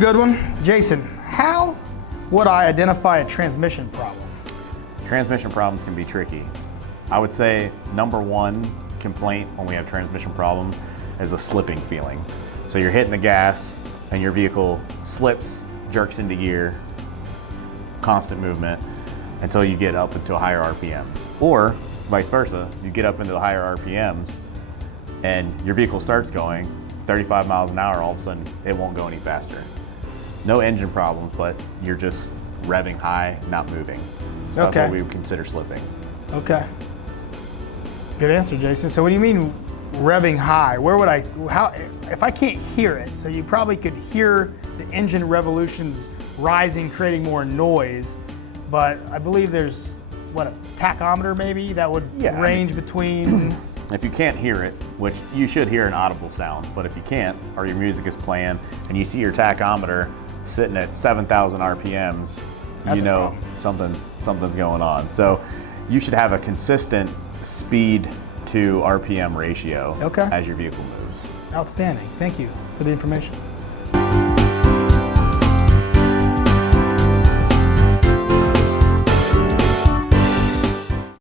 good one. Jason, how would I identify a transmission problem? Transmission problems can be tricky. I would say number one complaint when we have transmission problems is a slipping feeling. So you're hitting the gas and your vehicle slips, jerks into gear, constant movement until you get up into higher RPMs. Or vice versa, you get up into the higher RPMs and your vehicle starts going 35 miles an hour, all of a sudden it won't go any faster. No engine problems, but you're just revving high, not moving. So Okay. that's what we would consider slipping. Okay. Good answer, Jason. So what do you mean revving high? Where would I, how, if I can't hear it, so you probably could hear the engine revolutions rising, creating more noise, but I believe there's, what, a tachometer maybe that would range between... If you can't hear it, which you should hear an audible sound, but if you can't, or your music is playing, and you see your tachometer sitting at 7,000 RPMs, you know something's going on. So you should have a consistent speed to RPM ratio as your vehicle moves. Outstanding. Thank you for the information.